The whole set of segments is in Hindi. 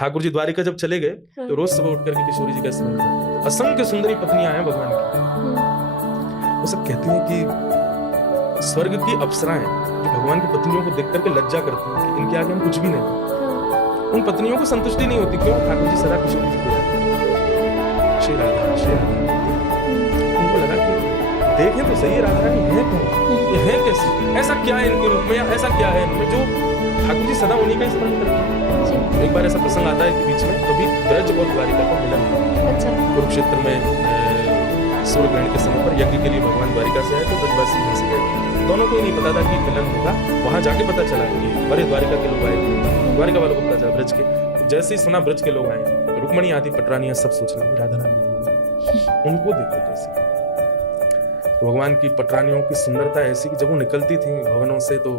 ठाकुर जी द्वारिका जब चले गए हाँ। तो रोज सुबह उठ करके किशोरी जी का स्मरण करते। असंख्य सुंदरी पत्नियां हैं भगवान की। वो सब कहती हैं कि स्वर्ग की अप्सराएं जो भगवान की पत्नियों को देख करके लज्जा करती हैं कि इनके आगे हम कुछ भी नहीं। उन पत्नियों को संतुष्टि नहीं होती, क्यों? ठाकुर जी सदा किशोरी जी को श्री राधा श्री राधा। उनको लगा कि देखें तो सही राधा रानी है कौन, ये है कैसी, ऐसा क्या है इनके रूप में, या ऐसा क्या है इनमें जो ठाकुर जी सदा उन्हीं का स्मरण करते हैं। एक बार ऐसा प्रसंग आता है कि बीच में कभी ब्रज और द्वारिका का मिलन हुआ। अच्छा। कुरुक्षेत्र में सूर्य ग्रहण के समय पर यज्ञ के लिए भगवान द्वारिका से आए तो ब्रजवासी यहाँ से गए। दोनों को ही नहीं पता था कि मिलन होगा। वहां जाके पता चला कि बड़े द्वारिका के लोग आए, द्वारिका वालों को पता चला ब्रज के। जैसे ही सुना ब्रज के लोग आए, रुक्मणी आदि पटरानियां सब सोच रही राधा रानी उनको देखो कैसे। भगवान की पटरानियों की सुंदरता ऐसी कि जब वो निकलती थी भवनों से तो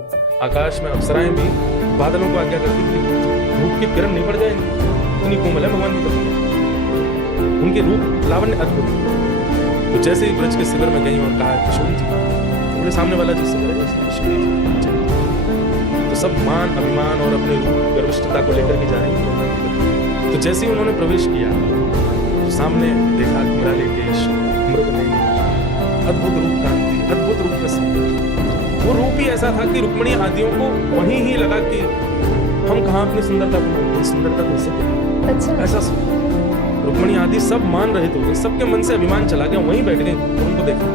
आकाश में अप्सराएं भी बादलों को आज्ञा करती थी धूप की किरण नहीं पड़ जाए, इतनी कोमल है भगवान की पत्नी, उनके रूप लावण्य अद्भुत। तो जैसे ही ब्रज के शिविर में गई और कहा किशोरी जी, उनके सामने वाला जो शिविर है उसमें किशोरी जी, तो सब मान अभिमान और अपने रूप गर्विष्ठता को लेकर के जा रही है। तो जैसे ही उन्होंने प्रवेश किया तो सामने देखा मुरारी केश, मृगनयनी, अद्भुत रूप कांति, अद्भुत रूप प्रसन्न। वो रूप ही ऐसा था कि रुक्मणी आदियों को वहीं ही लगा कि हम कहाँ अपनी सुंदरता को, सुंदरता को सके। अच्छा। ऐसा रुक्मणी आदि सब मान रहे थे, सबके मन से अभिमान चला गया, वहीं बैठ गए और उनको देखा।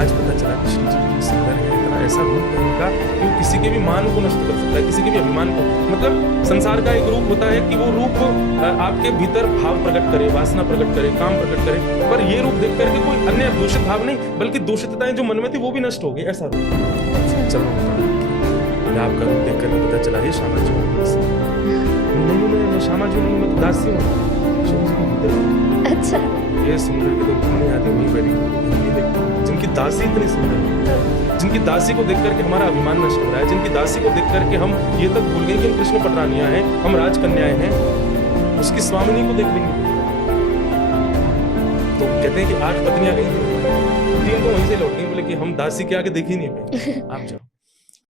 आज पता चला कि श्री जी सुंदर है, इतना ऐसा रूप है उनका कि वो किसी के भी मान को नष्ट कर सकता है, किसी के भी अभिमान को। मतलब संसार का एक रूप होता है कि वो रूप आपके भीतर भाव प्रकट करे, वासना प्रकट करे, काम प्रकट करे, पर ये रूप देख करके कोई अन्य दूषित भाव नहीं बल्कि दूषितताएं जो मन में थी वो भी नष्ट हो गई, ऐसा रूप। चलो आपका रूप देख करके पता चला है श्यामा जी। नहीं मैं श्यामा जी नहीं, मैं तो दासी हूँ। अच्छा। ये सुंदर के तो रुक्मणी आदि नहीं बैठी, जिनकी दासी इतनी सुंदर है, जिनकी दासी को देख करके हमारा अभिमान नष्ट हो रहा है, जिनकी दासी को देख करके हम ये तक भूल गए कि हम कृष्ण पटरानियां हैं, हम राजकन्याएं हैं, उसकी स्वामिनी को देख लेंगे। तो कहते हैं कि 8 पत्नियां गई, 3 तो वहीं से लौट गई, बोले कि हम दासी के आगे देख ही नहीं पाए, आप जाओ।